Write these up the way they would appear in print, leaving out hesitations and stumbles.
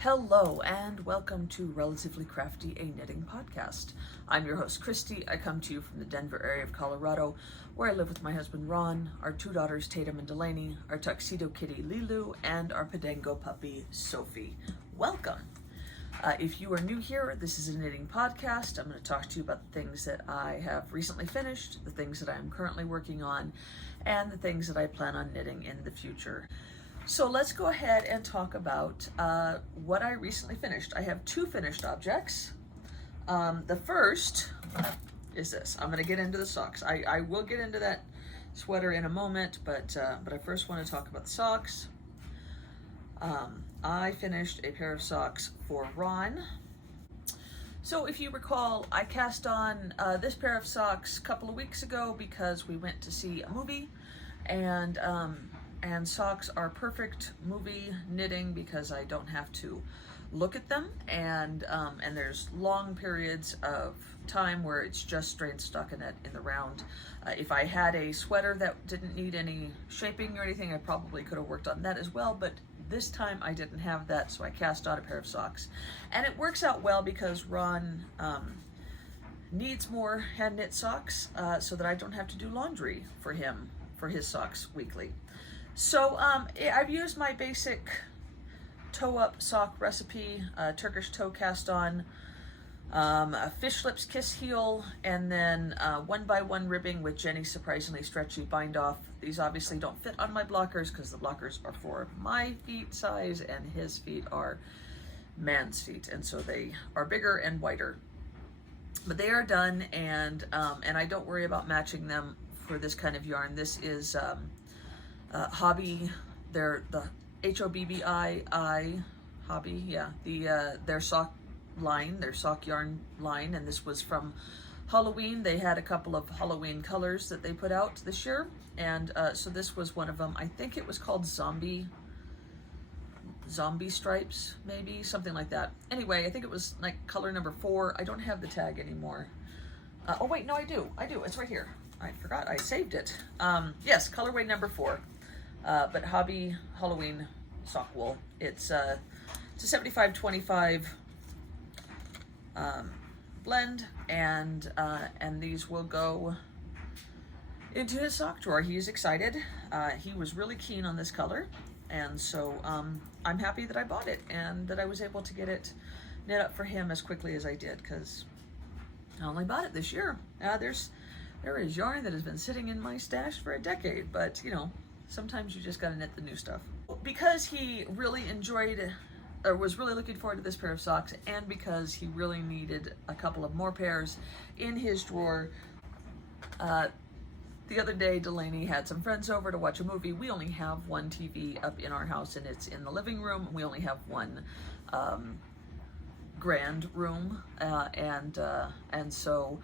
Hello and welcome to Relatively Crafty, a knitting podcast. I'm your host, Christy. I come to you from the Denver area of Colorado, where I live with my husband, Ron, our two daughters, Tatum and Delaney, our tuxedo kitty, Lilu, and our Podengo puppy, Sophie. Welcome. If you are new here, this is a knitting podcast. I'm going to talk to you about the things that I have recently finished, the things that I am currently working on, and the things that I plan on knitting in the future. So let's go ahead and talk about what I recently finished. I have two finished objects. The first is this. I'm going to get into the socks. I will get into that sweater in a moment, but I first want to talk about the socks. I finished a pair of socks for Ron. So if you recall, I cast on this pair of socks a couple of weeks ago because we went to see a movie, and socks are perfect movie knitting because I don't have to look at them, and there's long periods of time where it's just straight stockinette in the round. If I had a sweater that didn't need any shaping or anything, I probably could have worked on that as well, but this time I didn't have that, so I cast on a pair of socks. And it works out well because Ron needs more hand knit socks so that I don't have to do laundry for him for his socks weekly. So I've used my basic toe-up sock recipe, Turkish toe cast on, a fish lips kiss heel, and then 1x1 ribbing with Jenny's surprisingly stretchy bind off. These obviously don't fit on my blockers because the blockers are for my feet size and his feet are man's feet, and so they are bigger and wider. But they are done, and I don't worry about matching them for this kind of yarn. This is Hobby, they're the Hobbii, Hobby, yeah, their sock line, their sock yarn line, and this was from Halloween. They had a couple of Halloween colors that they put out this year, and so this was one of them. I think it was called zombie stripes, maybe, something like that. Anyway, I think it was like color number 4. I don't have the tag anymore. Oh wait, no, I do, it's right here. I forgot, I saved it. Yes, colorway number 4. But Hobby Halloween sock wool. It's a 75-25 blend, and these will go into his sock drawer. He's excited. He was really keen on this color, and so I'm happy that I bought it and that I was able to get it knit up for him as quickly as I did, because I only bought it this year. There is yarn that has been sitting in my stash for a decade, but you know, sometimes you just gotta knit the new stuff. Because he really enjoyed, or was really looking forward to this pair of socks, and because he really needed a couple of more pairs in his drawer, the other day Delaney had some friends over to watch a movie. We only have one TV up in our house, and it's in the living room. We only have one grand room, and so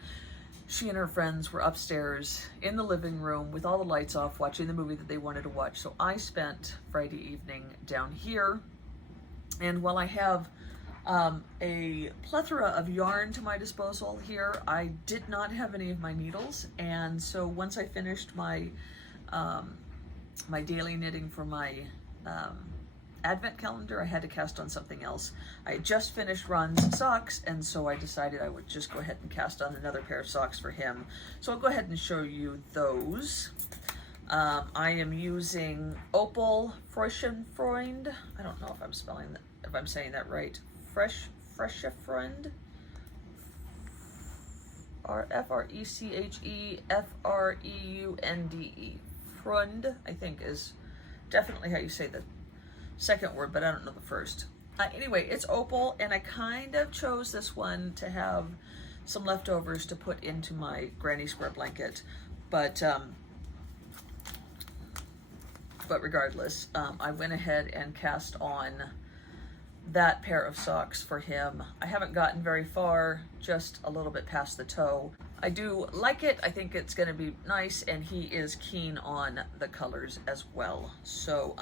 she and her friends were upstairs in the living room with all the lights off watching the movie that they wanted to watch. So I spent Friday evening down here, and while I have a plethora of yarn to my disposal here, I did not have any of my needles, and so once I finished my my daily knitting for my advent calendar, I had to cast on something else. I had just finished Ron's socks, and so I decided I would just go ahead and cast on another pair of socks for him. So I'll go ahead and show you those. I am using Opal Freundefreund. I don't know if I'm saying that right. Freundefreund. Frecheufreunde. Freund, I think, is definitely how you say the second word, but I don't know the first. Anyway, it's Opal, and I kind of chose this one to have some leftovers to put into my granny square blanket, but regardless, I went ahead and cast on that pair of socks for him. I haven't gotten very far, just a little bit past the toe. I do like it. I think it's going to be nice, and he is keen on the colors as well. So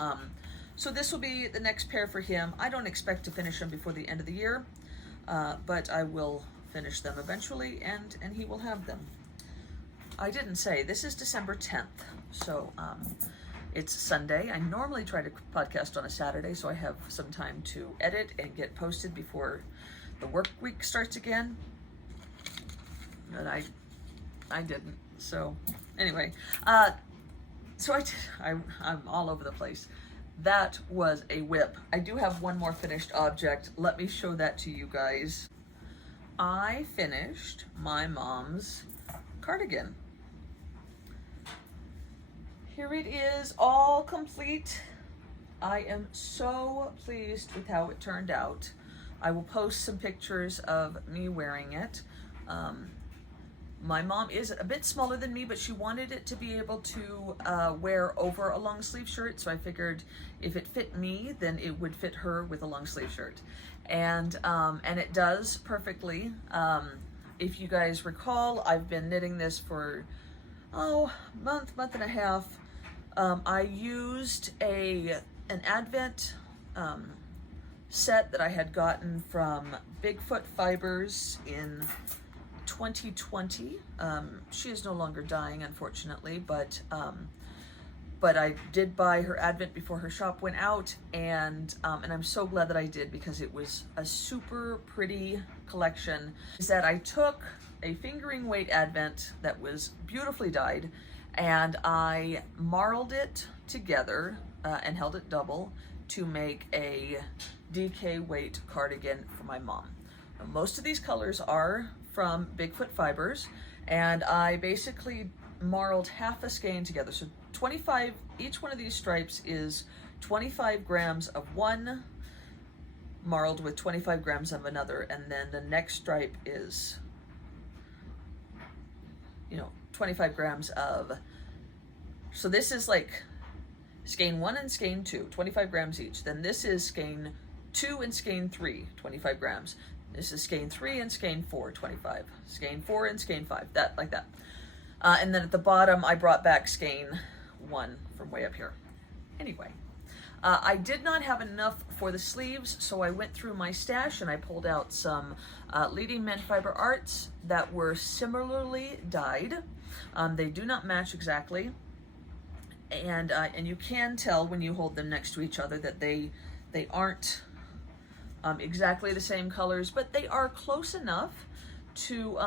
so this will be the next pair for him. I don't expect to finish them before the end of the year, but I will finish them eventually, and he will have them. I didn't say, this is December 10th, so It's Sunday. I normally try to podcast on a Saturday, so I have some time to edit and get posted before the work week starts again. But I didn't. So anyway, I'm all over the place. That was a whip. I do have one more finished object. Let me show that to you guys. I finished my mom's cardigan. Here it is, all complete. I am so pleased with how it turned out. I will post some pictures of me wearing it. My mom is a bit smaller than me, but she wanted it to be able to wear over a long sleeve shirt, so I figured if it fit me, then it would fit her with a long sleeve shirt. And it does perfectly. If you guys recall, I've been knitting this for, month and a half. I used an Advent set that I had gotten from Bigfoot Fibers in 2020. She is no longer dying, unfortunately, but I did buy her Advent before her shop went out, and I'm so glad that I did, because it was a super pretty collection. Is that I took a fingering weight Advent that was beautifully dyed, and I marled it together and held it double to make a DK weight cardigan for my mom. Now, most of these colors are from Bigfoot Fibers, and I basically marled half a skein together. So 25, each one of these stripes is 25 grams of one marled with 25 grams of another, and then the next stripe is 25 grams of, so this is like skein 1 and skein 2, 25 grams each. Then this is skein 2 and skein 3, 25 grams. This is skein 3 and skein 4, 25. Skein 4 and skein 5, that like that. And then at the bottom, I brought back skein 1 from way up here. Anyway, I did not have enough for the sleeves, so I went through my stash and I pulled out some Leading Men Fiber Arts that were similarly dyed. They do not match exactly, and you can tell when you hold them next to each other that they aren't exactly the same colors, but they are close enough to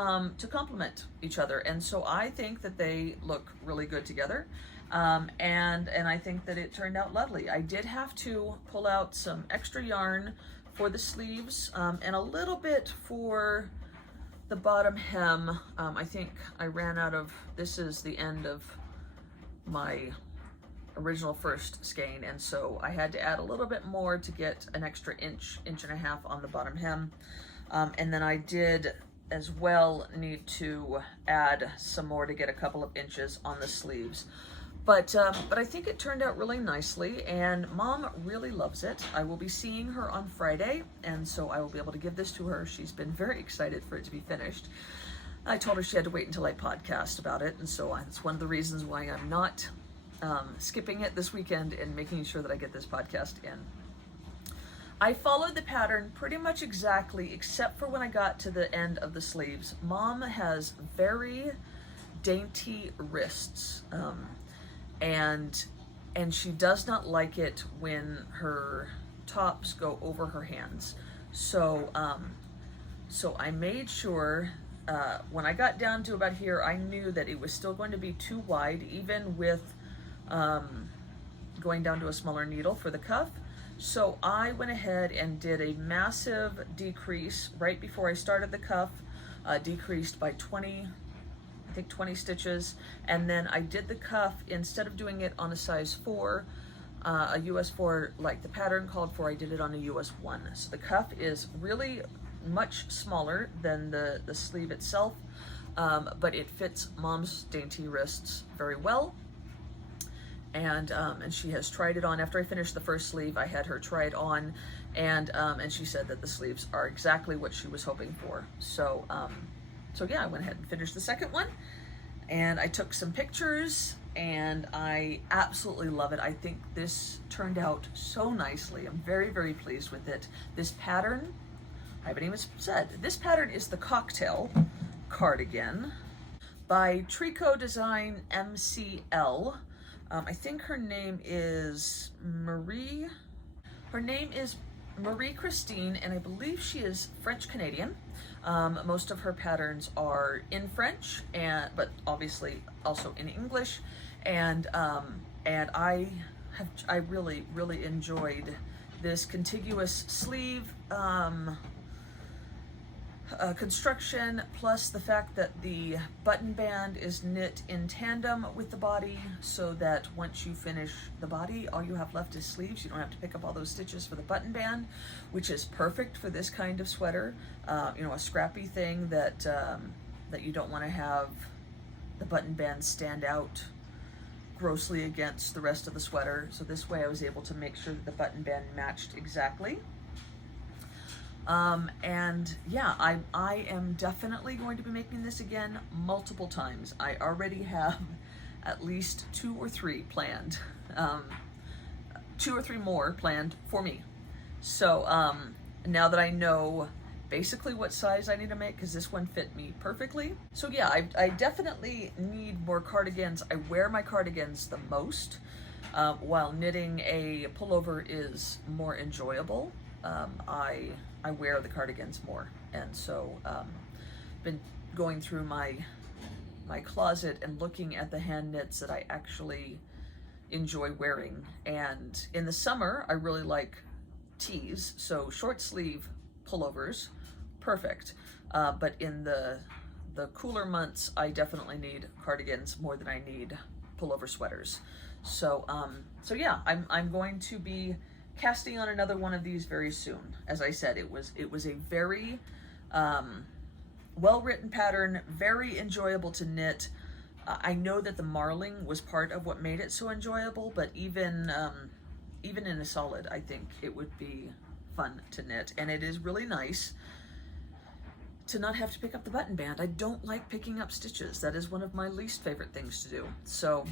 complement each other, and so I think that they look really good together, and I think that it turned out lovely. I did have to pull out some extra yarn for the sleeves and a little bit for the bottom hem. I think I ran out of, this is the end of my original first skein, and so I had to add a little bit more to get an extra inch and a half on the bottom hem. And then I did as well need to add some more to get a couple of inches on the sleeves. But I think it turned out really nicely, and Mom really loves it. I will be seeing her on Friday, and so I will be able to give this to her. She's been very excited for it to be finished. I told her she had to wait until I podcast about it, and so it's one of the reasons why I'm not skipping it this weekend and making sure that I get this podcast in. I followed the pattern pretty much exactly, except for when I got to the end of the sleeves. Mom has very dainty wrists, and she does not like it when her tops go over her hands. So I made sure when I got down to about here, I knew that it was still going to be too wide, even with going down to a smaller needle for the cuff. So I went ahead and did a massive decrease right before I started the cuff, decreased by 20 stitches, and then I did the cuff, instead of doing it on a size 4, a US 4 like the pattern called for, I did it on a US 1. So the cuff is really much smaller than the sleeve itself, but it fits Mom's dainty wrists very well. And she has tried it on. After I finished the first sleeve, I had her try it on, and she said that the sleeves are exactly what she was hoping for. So yeah, I went ahead and finished the second one, and I took some pictures, and I absolutely love it. I think this turned out so nicely. I'm very, very pleased with it. This pattern, I haven't even said, this pattern is the Cocktail Cardigan by Tricot Design MCL. I think her name is Marie. Her name is Marie Christine, and I believe she is French Canadian. Most of her patterns are in French, but obviously also in English, and I really enjoyed this contiguous sleeve construction, plus the fact that the button band is knit in tandem with the body, so that once you finish the body, all you have left is sleeves. You don't have to pick up all those stitches for the button band, which is perfect for this kind of sweater. You know, a scrappy thing that that you don't want to have the button band stand out grossly against the rest of the sweater. So this way I was able to make sure that the button band matched exactly. And yeah, I am definitely going to be making this again multiple times. I already have at least 2 or 3 planned, 2 or 3 more planned for me. So now that I know basically what size I need to make, because this one fit me perfectly. So yeah, I definitely need more cardigans. I wear my cardigans the most, while knitting a pullover is more enjoyable. I wear the cardigans more, and so been going through my closet and looking at the hand knits that I actually enjoy wearing. And in the summer, I really like tees, so short sleeve pullovers, perfect. But in the cooler months, I definitely need cardigans more than I need pullover sweaters. So so yeah, I'm going to be casting on another one of these very soon. As I said, it was a very well-written pattern, very enjoyable to knit. I know that the marling was part of what made it so enjoyable, but even in a solid, I think it would be fun to knit. And it is really nice to not have to pick up the button band. I don't like picking up stitches. That is one of my least favorite things to do. So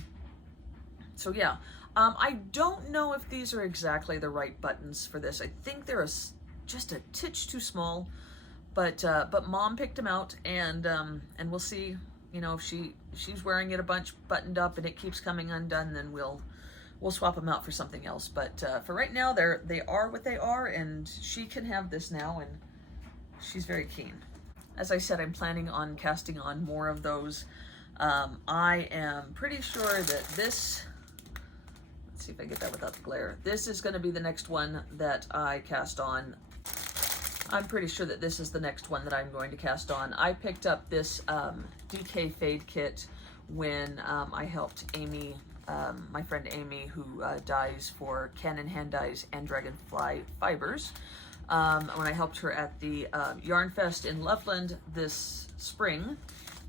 yeah. I don't know if these are exactly the right buttons for this. I think they're just a titch too small, but Mom picked them out, and we'll see. You know, if she's wearing it a bunch buttoned up and it keeps coming undone, then we'll swap them out for something else. But for right now, they are what they are, and she can have this now, and she's very keen. As I said, I'm planning on casting on more of those. I am pretty sure that this. See if I get that without the glare. This is going to be the next one that I cast on. I'm pretty sure that this is the next one that I'm going to cast on. I picked up this DK Fade kit when I helped Amy, my friend Amy, who dyes for Canon Hand Dyes and Dragonfly Fibers. When I helped her at the Yarn Fest in Loveland this spring.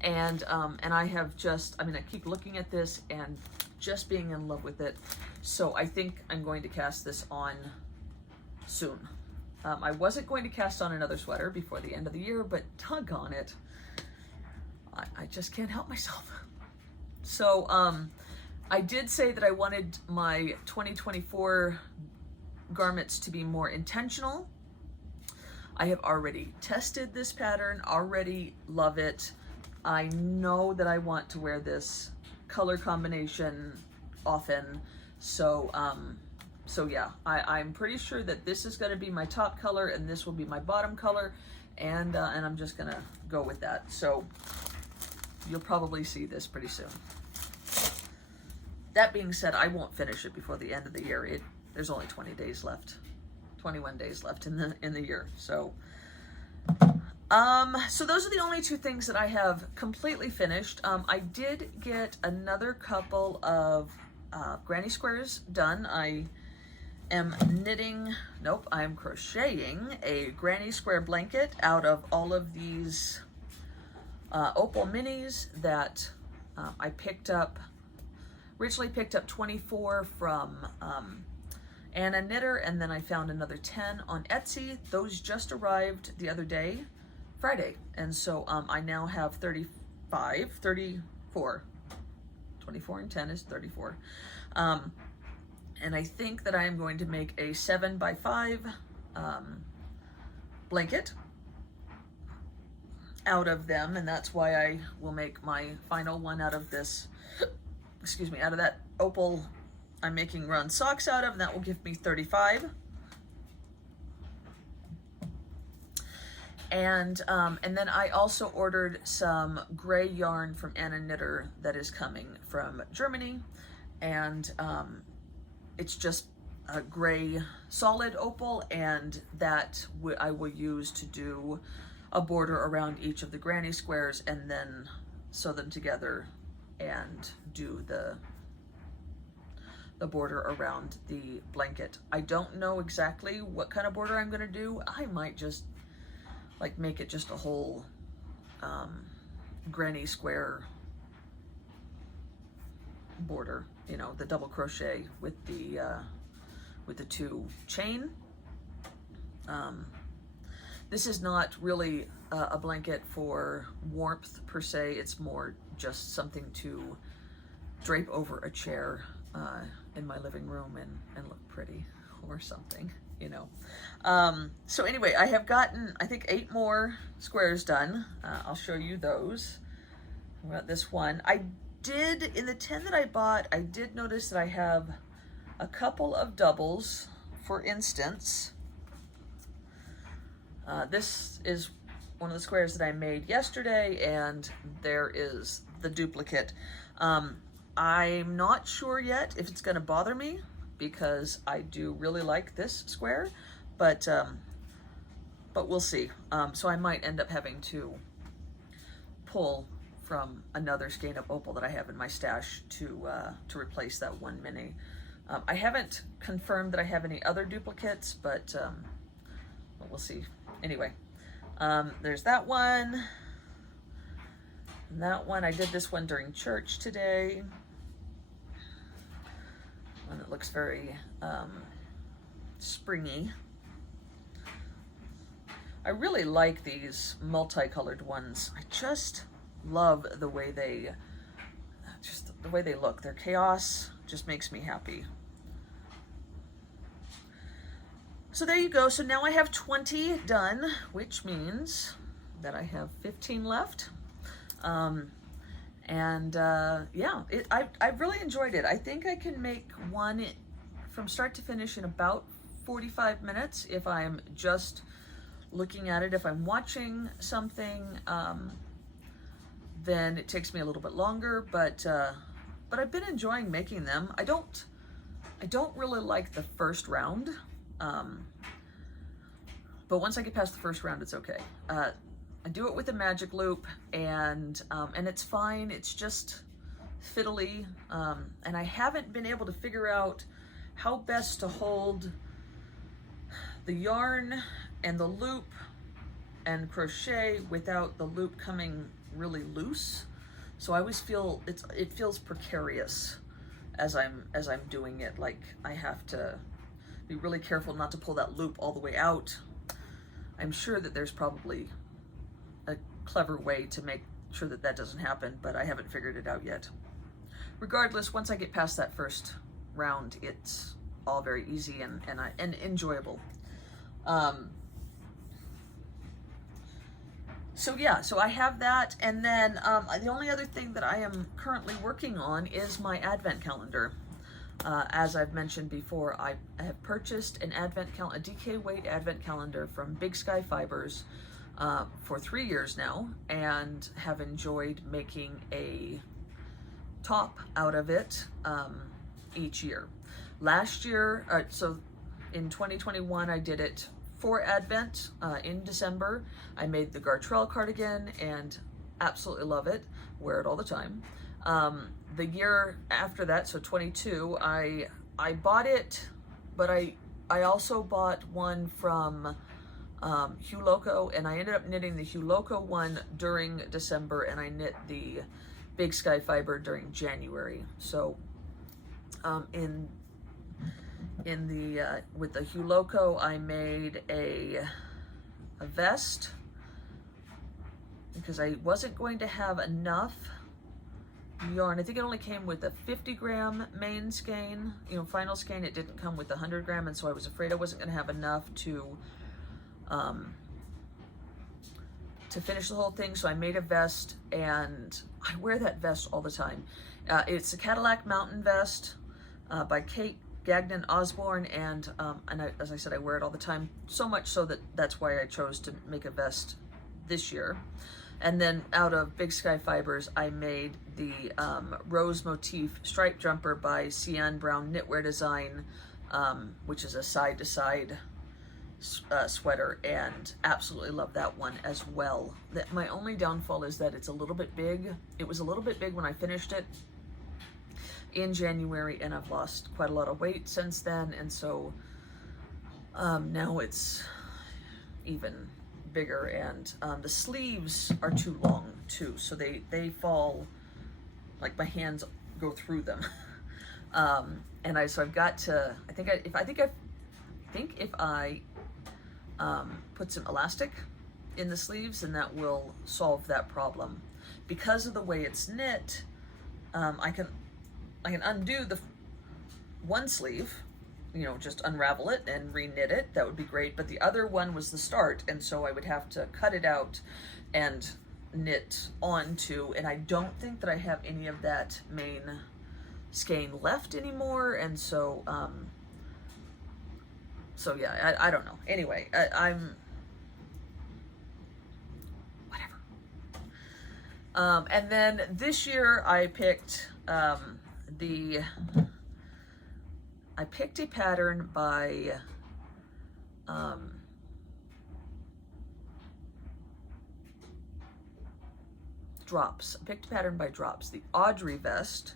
And I have just, I keep looking at this and just being in love with it. So I think I'm going to cast this on soon. I wasn't going to cast on another sweater before the end of the year, but doggone it, I just can't help myself. So I did say that I wanted my 2024 garments to be more intentional. I have already tested this pattern, already love it. I know that I want to wear this color combination often. So yeah, I'm pretty sure that this is going to be my top color and this will be my bottom color, and I'm just gonna go with that. So you'll probably see this pretty soon. That being said, I won't finish it before the end of the year. There's only 20 days left, 21 days left in the year. So so those are the only 2 things that I have completely finished. I did get another couple of granny squares done. I am I'm crocheting a granny square blanket out of all of these opal minis that I picked up. Originally picked up 24 from Anna Knitter, and then I found another 10 on Etsy. Those just arrived the other day, Friday, and so I now have 34. 24 and 10 is 34. And I think that I am going to make a 7x5 blanket out of them, and that's why I will make my final one out of this excuse me, out of that opal I'm making Ron socks out of, and that will give me 35. And then I also ordered some gray yarn from Anna Knitter that is coming from Germany, and it's just a gray solid opal, and that I will use to do a border around each of the granny squares, and then sew them together and do the border around the blanket. I don't know exactly what kind of border I'm going to do. I might just like make it just a whole granny square border, you know, the double crochet with the 2 chain. This is not really a blanket for warmth per se. It's more just something to drape over a chair in my living room and look pretty or something, you know. So anyway, I have gotten, I think, 8 more squares done. I'll show you those. About this one, I did, in the 10 that I bought, I did notice that I have a couple of doubles. For instance, this is one of the squares that I made yesterday, and there is the duplicate. I'm not sure yet if it's going to bother me, because I do really like this square, but we'll see. So I might end up having to pull from another skein of opal that I have in my stash to replace that 1 mini. I haven't confirmed that I have any other duplicates, but we'll see. Anyway, there's that one. And that one, I did this one during church today. And it looks very springy. I really like these multicolored ones. I just love the way they look. Their chaos just makes me happy. So there you go. So now I have 20 done, which means that I have 15 left. Yeah, I've really enjoyed it. I think I can make one from start to finish in about 45 minutes if I'm just looking at it. If I'm watching something, then it takes me a little bit longer, but I've been enjoying making them. I don't really like the first round, but once I get past the first round, it's okay. I do it with a magic loop, and it's fine. It's just fiddly, and I haven't been able to figure out how best to hold the yarn and the loop and crochet without the loop coming really loose. So I always feel it feels precarious as I'm doing it. Like I have to be really careful not to pull that loop all the way out. I'm sure that there's probably a clever way to make sure that that doesn't happen, but I haven't figured it out yet. Regardless, once I get past that first round, it's all very easy and enjoyable. So yeah, so I have that, and then the only other thing that I am currently working on is my advent calendar. As I've mentioned before, I have purchased an advent calendar, a DK weight advent calendar from Big Sky Fibers for 3 years now, and have enjoyed making a top out of it each year. Last year, so in 2021, I did it for Advent in December. I made the Gartrell cardigan and absolutely love it. Wear it all the time. The year after that, so 22, I bought it, but I also bought one from Hue Loco, and I ended up knitting the Hue Loco one during December, and I knit the Big Sky Fiber during January. So with the Hue Loco, I made a vest because I wasn't going to have enough yarn. I think it only came with a 50-gram main skein, final skein. It didn't come with a 100-gram, and so I was afraid I wasn't going to have enough to to finish the whole thing. So I made a vest, and I wear that vest all the time. It's a Cadillac Mountain Vest by Kate Gagnon Osborne, and as I said, I wear it all the time, so much so that's why I chose to make a vest this year. And then out of Big Sky Fibers, I made the rose motif stripe jumper by Cian Brown Knitwear Design, which is a side-to-side sweater, and absolutely love that one as well. My only downfall is that it's a little bit big. It was a little bit big when I finished it in January, and I've lost quite a lot of weight since then, and so now it's even bigger, and the sleeves are too long too, so they fall, like my hands go through them. And I've got to, I think if I put some elastic in the sleeves, and that will solve that problem. Because of the way it's knit, I can undo the one sleeve, you know, just unravel it and re-knit it. That would be great. But the other one was the start, and so I would have to cut it out and knit onto, and I don't think that I have any of that main skein left anymore, and so yeah, I don't know. Anyway, I'm whatever. And then this year I picked I picked a pattern by Drops. I picked a pattern by Drops, the Audrey vest.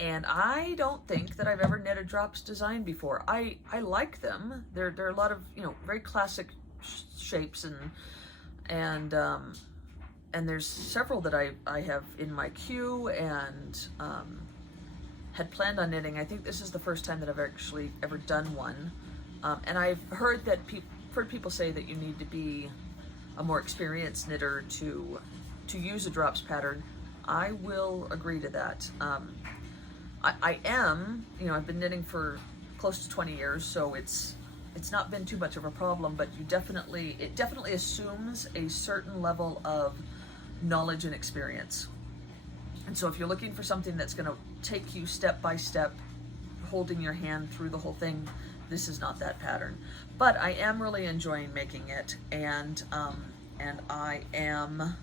And I don't think that I've ever knit a Drops design before. I like them. There are a lot of, you know, very classic shapes, and there's several that I have in my queue, and had planned on knitting. I think this is the first time that I've actually ever done one, and I've heard that people say that you need to be a more experienced knitter to use a Drops pattern. I will agree to that. I am, you know, I've been knitting for close to 20 years, so it's not been too much of a problem, but it definitely assumes a certain level of knowledge and experience. And so if you're looking for something that's going to take you step by step, holding your hand through the whole thing, this is not that pattern. But I am really enjoying making it, and I am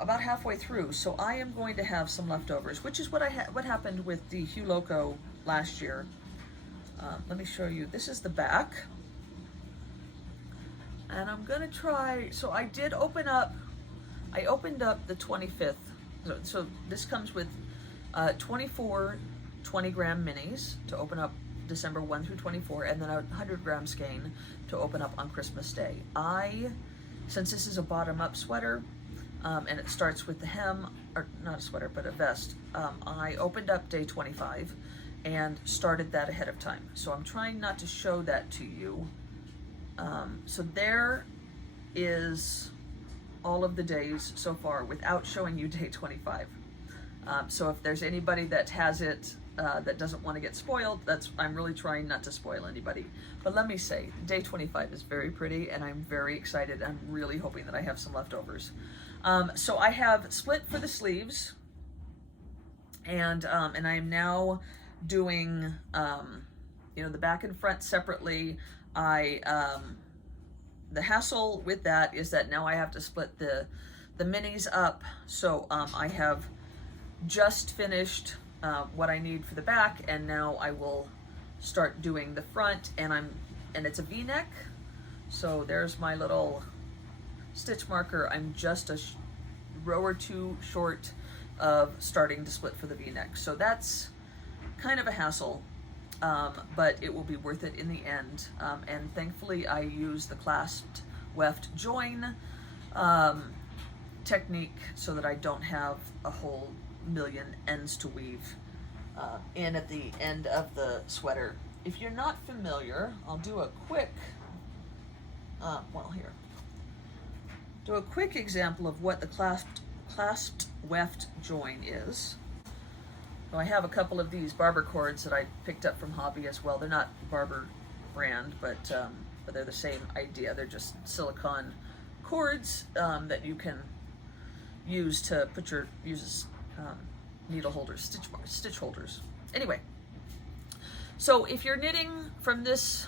about halfway through, so I am going to have some leftovers, which is what happened with the Hue Loco last year. Let me show you. This is the back, and I'm gonna try. So I opened up the 25th. So this comes with 24 20-gram minis to open up December 1 through 24, and then a 100-gram skein to open up on Christmas Day. Since this is a bottom-up sweater, and it starts with the hem, or not a sweater, but a vest, I opened up day 25 and started that ahead of time. So I'm trying not to show that to you. So there is all of the days so far without showing you day 25. So if there's anybody that has it that doesn't want to get spoiled, I'm really trying not to spoil anybody. But let me say, day 25 is very pretty, and I'm very excited. I'm really hoping that I have some leftovers. So I have split for the sleeves, and I am now doing you know, the back and front separately. The hassle with that is that now I have to split the minis up. So I have just finished what I need for the back, and now I will start doing the front, and it's a V-neck. So there's my little stitch marker. I'm just a row or two short of starting to split for the V-neck. So that's kind of a hassle, but it will be worth it in the end. And thankfully I use the clasped weft join technique so that I don't have a whole million ends to weave in at the end of the sweater. If you're not familiar, I'll do a quick, do a quick example of what the clasped weft join is. So I have a couple of these barber cords that I picked up from Hobby as well. They're not barber brand, but they're the same idea. They're just silicone cords that you can use to put your needle holders, stitch holders. Anyway, so if you're knitting from this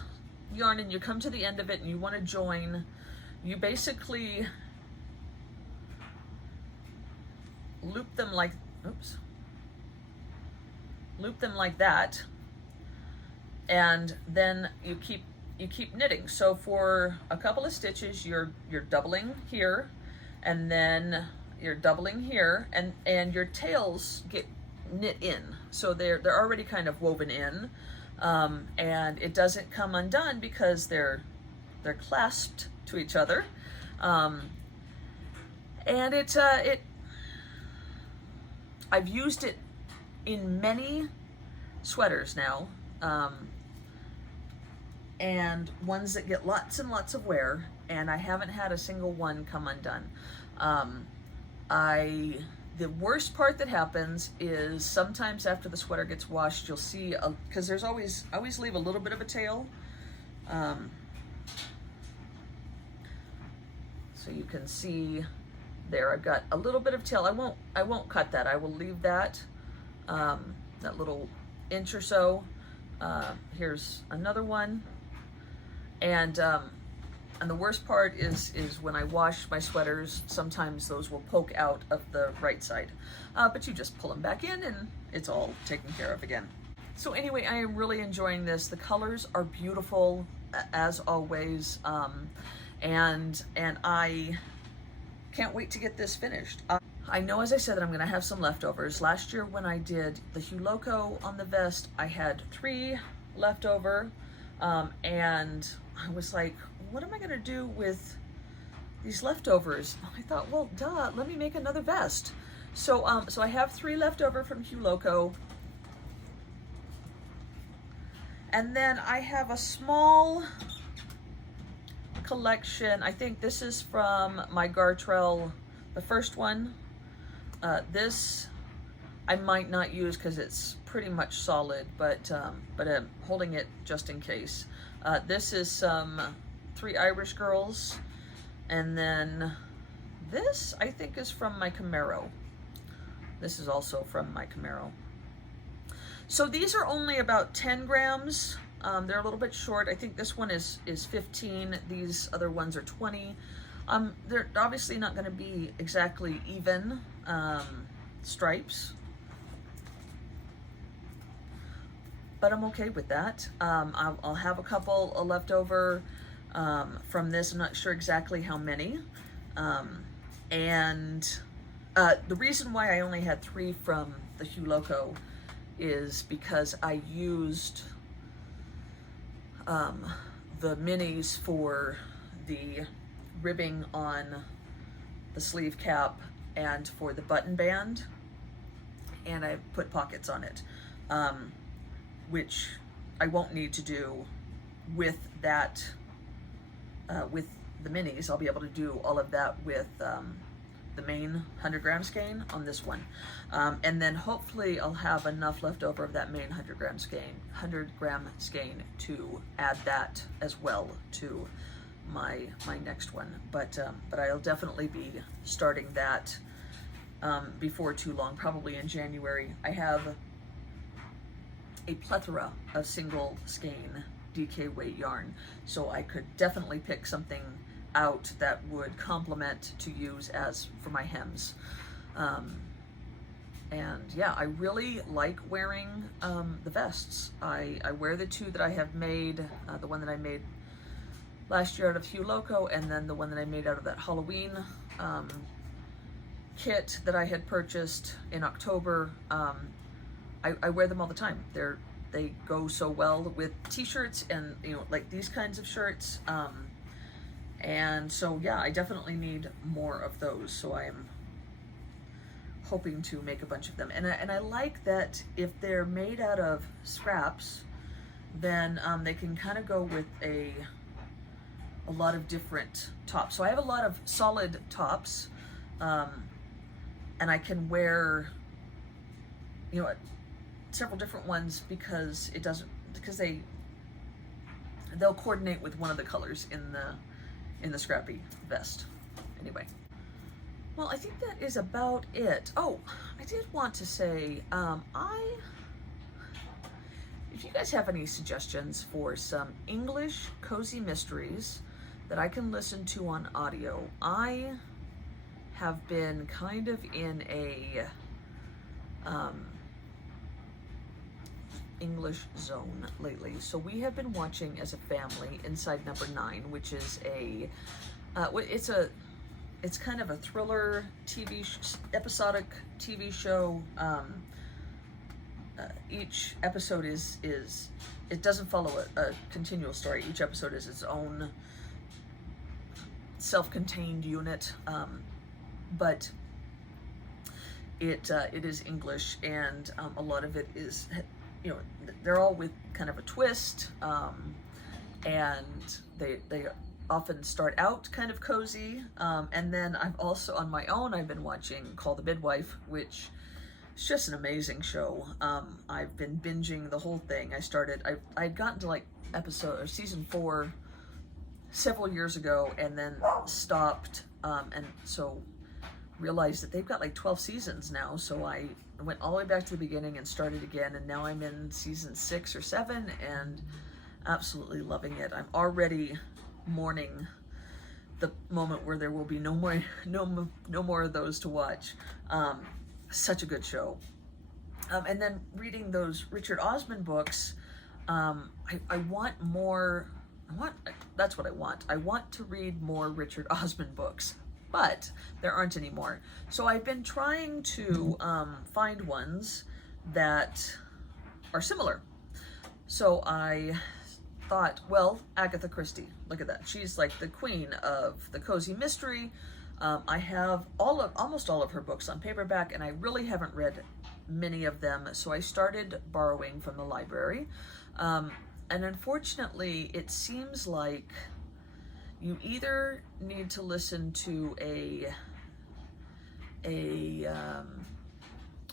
yarn and you come to the end of it and you want to join, you basically loop them like, loop them like that, and then you keep knitting. So for a couple of stitches, you're doubling here, and then you're doubling here, and your tails get knit in, so they're already kind of woven in, and it doesn't come undone because they're clasped to each other, and I've used it in many sweaters now, and ones that get lots and lots of wear, and I haven't had a single one come undone. The worst part that happens is sometimes after the sweater gets washed, you'll see, because I always leave a little bit of a tail. So you can see there, I've got a little bit of tail. I won't cut that. I will leave that, that little inch or so. Here's another one. And the worst part is when I wash my sweaters, sometimes those will poke out of the right side. But you just pull them back in and it's all taken care of again. So anyway, I am really enjoying this. The colors are beautiful, as always. And I can't wait to get this finished. I know, as I said, that I'm gonna have some leftovers. Last year when I did the Hue Loco on the vest, I had 3 left over, and I was like, what am I gonna do with these leftovers? I thought, well, duh, let me make another vest. So, so I have 3 left over from Hue Loco, and then I have a small collection. I think this is from my Gartrell, the first one. This I might not use because it's pretty much solid, but I'm holding it just in case. This is some 3 Irish Girls, and then this I think is from my Camaro. This is also from my Camaro. So these are only about 10 grams. They're a little bit short. I think this one is 15. These other ones are 20. They're obviously not going to be exactly even stripes, but I'm okay with that. I'll have a couple left over from this. I'm not sure exactly how many. And the reason why I only had 3 from the Hue Loco is because I used the minis for the ribbing on the sleeve cap and for the button band, and I put pockets on it, which I won't need to do with that, with the minis. I'll be able to do all of that with the main 100 gram skein on this one, and then hopefully I'll have enough left over of that main 100 gram skein to add that as well to my next one. But I'll definitely be starting that before too long, probably in January. I have a plethora of single skein DK weight yarn, so I could definitely pick something out that would complement to use as for my hems. And yeah, I really like wearing the vests. I wear the 2 that I have made, the one that I made last year out of Hue Loco, and then the one that I made out of that Halloween kit that I had purchased in October. I wear them all the time. They go so well with t-shirts and, you know, like these kinds of shirts. And so yeah, I definitely need more of those. So I am hoping to make a bunch of them. And I like that if they're made out of scraps, then they can kind of go with a lot of different tops. So I have a lot of solid tops, and I can wear, you know, several different ones because they'll coordinate with one of the colors in the Scrappy vest. Anyway, well, I think that is about it. Oh, I did want to say, if you guys have any suggestions for some English cozy mysteries that I can listen to on audio, I have been kind of in a English zone lately. So we have been watching as a family Inside Number 9, which is it's kind of a thriller episodic TV show. Each episode is it doesn't follow a continual story. Each episode is its own self-contained unit, but it is English, and a lot of it is, you know, they're all with kind of a twist, and they often start out kind of cozy, and then I've also, on my own, I've been watching Call the Midwife, which is just an amazing show. I've been binging the whole thing. I'd gotten to like season 4 several years ago, and then stopped, and so realized that they've got like 12 seasons now, so I went all the way back to the beginning and started again, and now I'm in season 6 or 7 and absolutely loving it. I'm already mourning the moment where there will be no more of those to watch. Such a good show. And then reading those Richard Osman books, I want more. That's what I want. I want to read more Richard Osman books, but there aren't any more. So I've been trying to find ones that are similar. So I thought, well, Agatha Christie, look at that. She's like the queen of the cozy mystery. I have almost all of her books on paperback, and I really haven't read many of them, so I started borrowing from the library. And unfortunately, it seems like you either need to listen to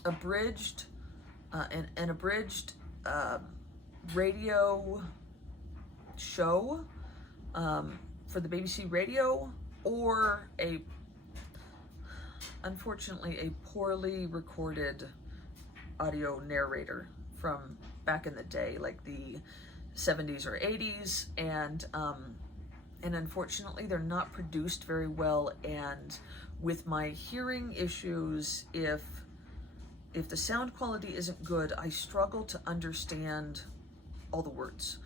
abridged radio show for the BBC radio, or unfortunately a poorly recorded audio narrator from back in the day, like the 70s or 80s, and unfortunately they're not produced very well, and with my hearing issues, if the sound quality isn't good, I struggle to understand all the words,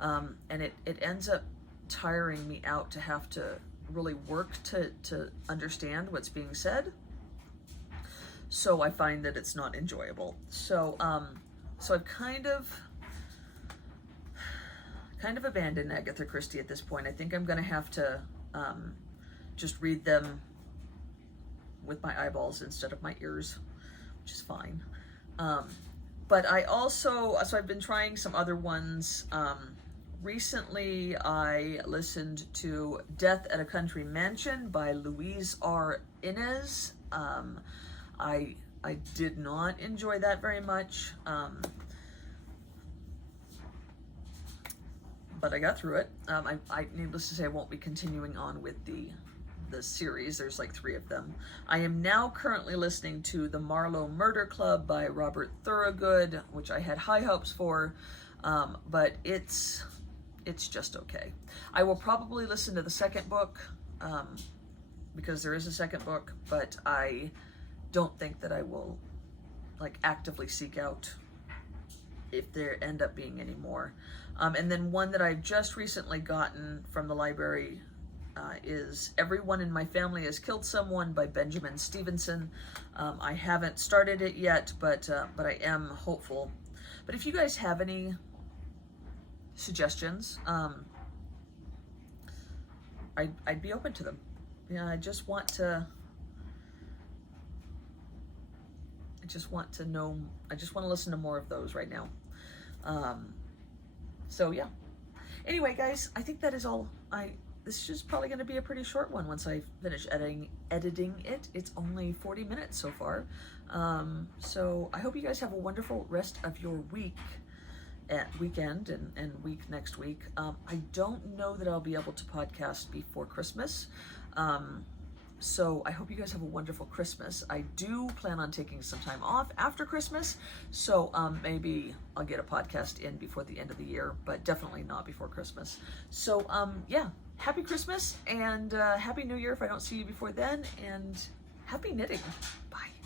and it ends up tiring me out to have to really work to understand what's being said. So I find that it's not enjoyable. So I've kind of abandoned Agatha Christie at this point. I think I'm gonna have to just read them with my eyeballs instead of my ears, which is fine. But I also, so I've been trying some other ones. Recently, I listened to Death at a Country Mansion by Louise R. Inez. I did not enjoy that very much, but I got through it. I needless to say, I won't be continuing on with the series. There's like 3 of them. I am now currently listening to The Marlowe Murder Club by Robert Thorogood, which I had high hopes for, but it's just okay. I will probably listen to the second book, because there is a second book, but I don't think that I will like actively seek out if there end up being any more. And then one that I've just recently gotten from the library is Everyone in My Family Has Killed Someone by Benjamin Stevenson. I haven't started it yet, but I am hopeful. But if you guys have any suggestions, I'd be open to them. Yeah, I just want to know, I just want to listen to more of those right now. So yeah. Anyway, guys, I think that is all. This is probably going to be a pretty short one once I finish editing it. It's only 40 minutes so far. So I hope you guys have a wonderful rest of your week, weekend and week next week. I don't know that I'll be able to podcast before Christmas. So I hope you guys have a wonderful Christmas. I do plan on taking some time off after Christmas, so maybe I'll get a podcast in before the end of the year, but definitely not before Christmas. So yeah, happy Christmas and happy New Year if I don't see you before then, and happy knitting. Bye.